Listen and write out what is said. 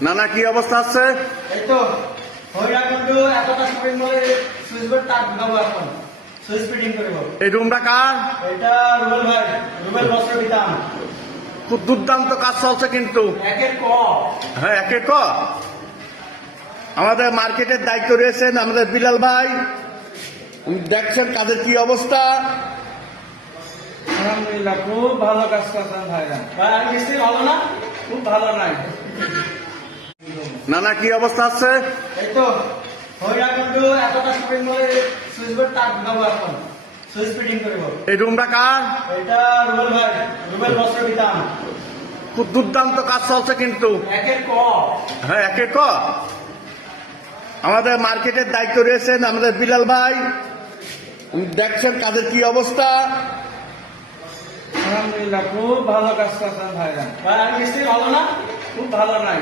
নানা কি অবস্থা আছে? এই তো হইরাকুন্ডু এতটা শপিং মলে সুইচ বোর্ড তাক ঢুকাবো এখন সুইচ ফিটিং করব। এই রুমটা কার? এটা রুবেল ভাই, রুবেল বস্ত্র বিতান। খুব দুর্দান্ত কাজ চলছে কিন্তু। একের ক হ্যাঁ, একে ক। আমাদের মার্কেটের দায়িত্ব রয়েছেন আমাদের বিলাল ভাই। দেখছেন কাজের কি অবস্থা। আলহামদুলিল্লাহ খুব ভালো কাজ করছেন ভাইরা। ভাই আর মিস্ত্রি ভালো না? খুব ভালো নাই। নানা কি অবস্থা আছে? এই তো হইরাকুন্ডু এতটা শপিং মলে সুইচ বোর্ড তাক ঢুকাবো এখন সুইচ ফিটিং করব। এই রুমটা কার? এটা রুবেল ভাই, রুবেল বস্ত্র বিতান। খুব দুর্দান্ত কাজ চলছে কিন্তু। একের ক হ্যাঁ, একে ক। আমাদের মার্কেটের দায়িত্ব রয়েছেন আমাদের বিলাল ভাই। দেখছেন কাজের কি অবস্থা। আলহামদুলিল্লাহ খুব ভালো কাজ করছেন ভাইরা। ভাই আর মিস্ত্রি ভালো না? খুব ভালো নাই।